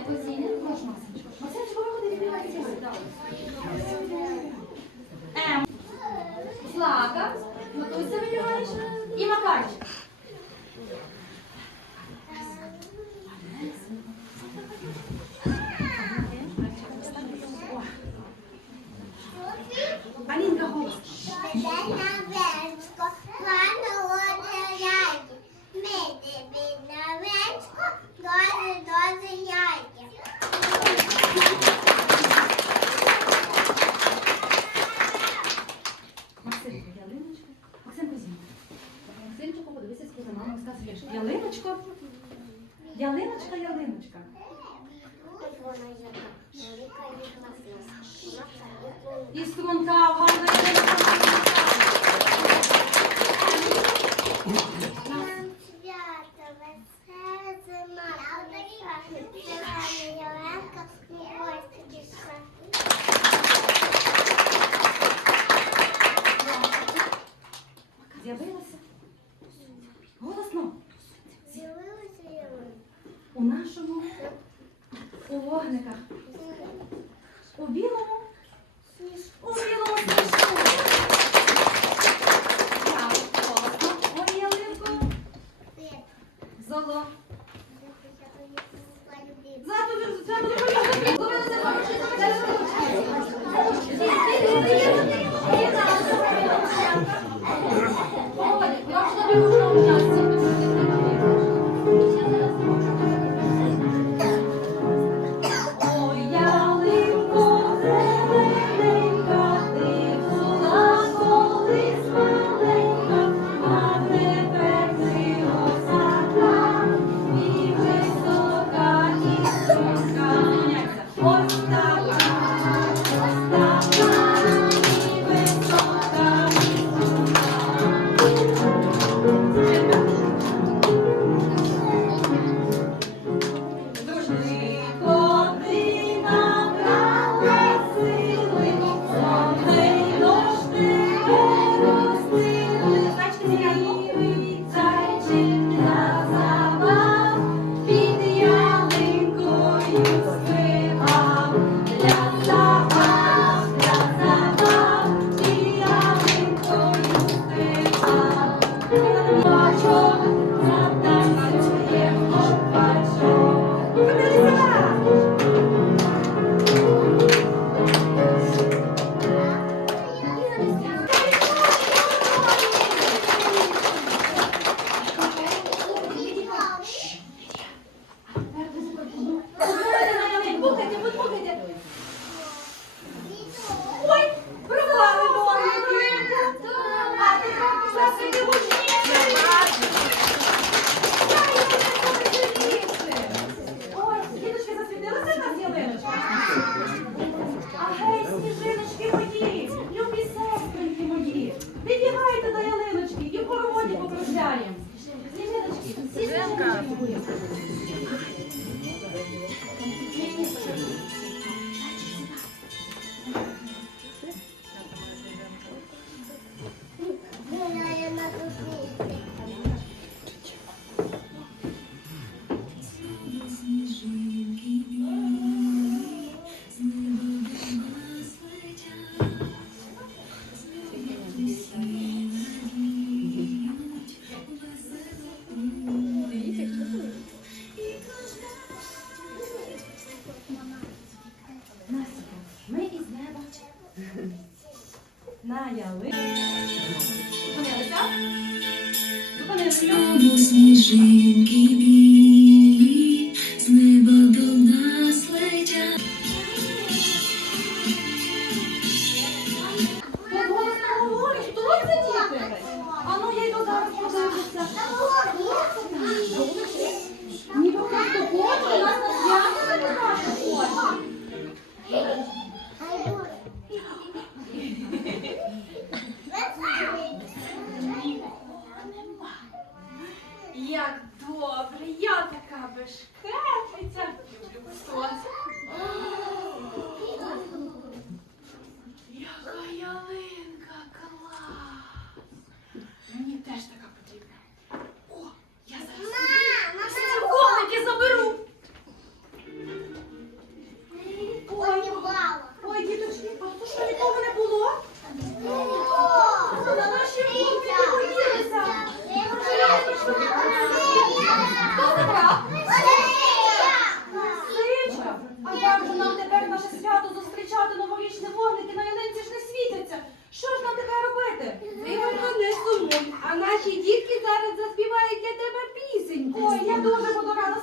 Максим Козінін. Прошу, Максимчику. Максимчику, виходи, Obrigada. Я А як же нам тепер наше свято зустрічати новорічні вогники на ялинці ж не світяться? Що ж нам тепер робити? Ігорко, не сумуй, а наші дітки зараз заспівають для тебе пісеньку. Ой, я дуже буду рада.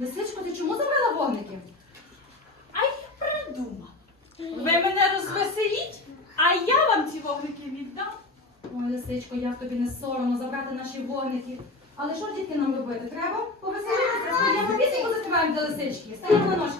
Лисичко, ти чому забрала вогники? А я придумав. Ви мене розвеселіть, а я вам ці вогники віддам. Ой, лисичко, як тобі не соромно забрати наші вогники. Але що, дітки, нам робити? Треба повеселитися. Я повісінку затримаємо до лисички. Стаємо на ножки.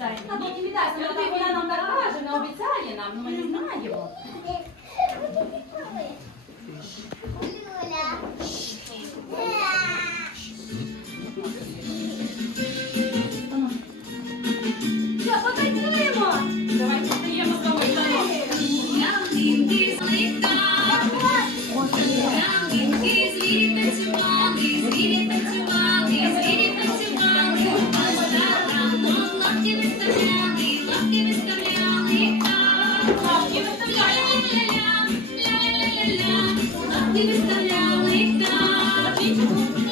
віддай. А то не віддай, сама так вона нам так каже, не обіцяє нам, ну ми не знаємо. Vídeo.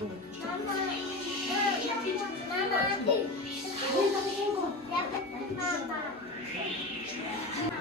妈妈，妈妈，妈妈，妈妈，妈妈。